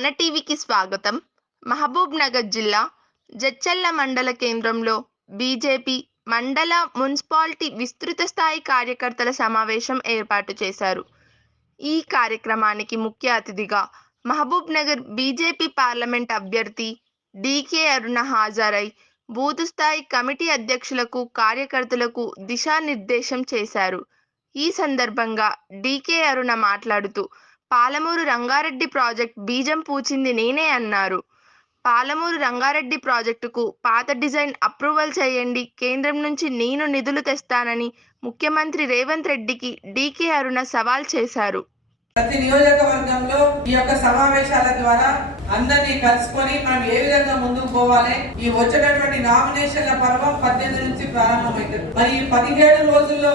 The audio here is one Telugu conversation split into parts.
మన టీవీకి స్వాగతం. మహబూబ్ నగర్ జిల్లా జడ్చర్ల మండల కేంద్రంలో బీజేపీ మండల మున్సిపాలిటీ విస్తృత స్థాయి కార్యకర్తల సమావేశం ఏర్పాటు చేశారు. ఈ కార్యక్రమానికి ముఖ్య అతిథిగా మహబూబ్ నగర్ బీజేపీ పార్లమెంట్ అభ్యర్థి డీకే అరుణ హాజరై బూత్ స్థాయి కమిటీ అధ్యక్షులకు కార్యకర్తలకు దిశానిర్దేశం చేశారు. ఈ సందర్భంగా డీకే అరుణ మాట్లాడుతూ పాలమూరు రంగారెడ్డి ప్రాజెక్టు బీజం పూచింది నేనే అన్నారు. పాలమూరు రంగారెడ్డి ప్రాజెక్టుకు పాత డిజైన్ అప్రూవల్ చేయండి, కేంద్రం నుంచి నేను నిధులు తెస్తానని ముఖ్యమంత్రి రేవంత్ రెడ్డికి డీకే అరుణ సవాల్ చేశారు. ప్రతి నియోజకవర్గంలో ఈ యొక్క సమావేశాల ద్వారా అందరినీ కలుసుకొని మనం ఏ విధంగా ముందుకు పోవాలి, ఈ వచ్చేటటువంటి నామినేషన్ల పర్వం 18 నుంచి ప్రారంభమైంది. మరి ఈ 17 రోజుల్లో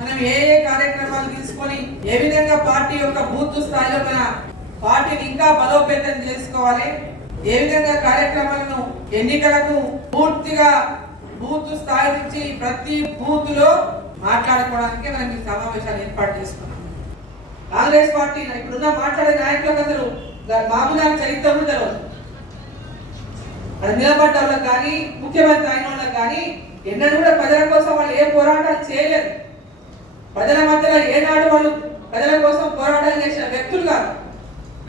మనం ఏ కార్యక్రమాలు తీసుకొని ఏ విధంగా పార్టీ యొక్క బూత్ స్థాయిలో మన పార్టీని ఇంకా బలోపేతం చేసుకోవాలి, ఏ విధంగా కార్యక్రమాలను ఎన్నికలకు పూర్తిగా బూత్ స్థాయి నుంచి ప్రతి బూత్ లో మాట్లాడుకోవడానికి మనం ఈ సమావేశాలు ఏర్పాటు చేసుకున్నాం. కాంగ్రెస్ పార్టీ ఇప్పుడున్న మాట్లాడే నాయకులకు అసలు మామూలు చరిత్ర కూడా తెలియదు. అది నిలబడ్డ వాళ్ళకి కానీ ముఖ్యమంత్రి అయిన వాళ్ళకి కానీ ఎన్నడూ కూడా ప్రజల కోసం వాళ్ళు ఏ పోరాటాలు చేయలేదు. ప్రజల మధ్యలో ఏనాడు వాళ్ళు ప్రజల కోసం పోరాటాలు చేసిన వ్యక్తులు కాదు.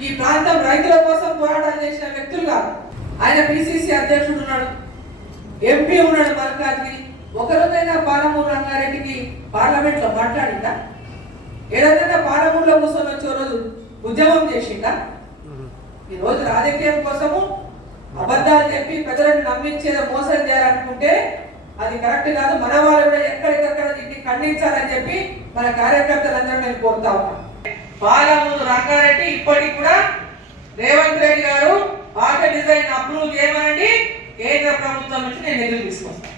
ఈ ప్రాంతం రైతుల కోసం పోరాటాలు చేసిన వ్యక్తులు కాదు. ఆయన పిసిసి అధ్యక్షుడు ఉన్నాడు, ఎంపీ ఉన్నాడు మల్కాజ్గిరి. ఒకరోజైనా పాలమూరు రంగారెడ్డికి పార్లమెంట్ లో మాట్లాడిందా? ఏదైనా పాలమూరులో కూర్చొని వచ్చే రోజు ఉద్యమం చేసిందా? ఈ రోజు రాజకీయం కోసము అబద్ధాలు చెప్పి ప్రజలను నమ్మించేదో మోసం చేయాలనుకుంటే అది కరెక్ట్ కాదు. మన వాళ్ళు కూడా ఎక్కడికక్కడ దీన్ని ఖండించాలని చెప్పి మన కార్యకర్తలందరూ నేను కోరుతా ఉన్నాను. పాలమూరు రంగారెడ్డి ఇప్పటికి కూడా రేవంత్ రెడ్డి గారు పాత డిజైన్ అప్రూవ్ చేయమనండి, కేంద్ర ప్రభుత్వం నుంచి నేను నిధులు తీసుకొస్తాను.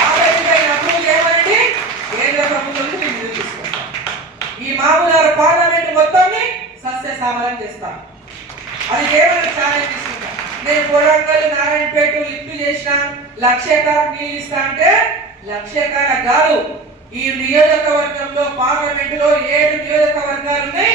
పాత డిజైన్ అప్రూవ్ చేయమనండి, కేంద్ర ప్రభుత్వం నుంచి నేను నిధులు తీసుకొస్తాను. ఈ మామూలు పార్లమెంట్ మొత్తాన్ని సస్యశ్యామలం చేస్తాను. అది కేవలం ఛాలెంజ్ తీసుకుంటాను. నేను కొడంగల్ నారాయణపేట లిఫ్ట్ చేసిన 1,00,000 ఎకరాలు నీళ్ళు ఇస్తా అంటే 1,00,000 ఎకరాలు కాదు. ఈ నియోజకవర్గంలో పార్లమెంట్ లో 7 నియోజకవర్గాలు ఉన్నాయి.